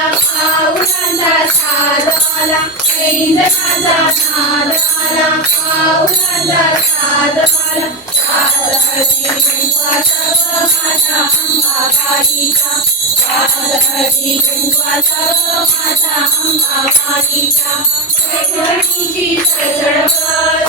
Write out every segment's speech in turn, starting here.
पाऊलांचा साधला इंद्राचा साधला पाऊलांचा साधला साधती माझा अंबाबाईचा साधती माझा अंबाबाईचा सजडीची सजडवा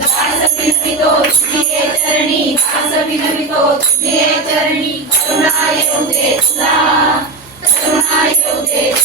దాసవినమితో తుదియే Charani దాసవినమితో తుదియే Charani కరుణాయ ఉదేశ కరుణాయ ఉదేశ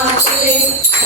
one or two.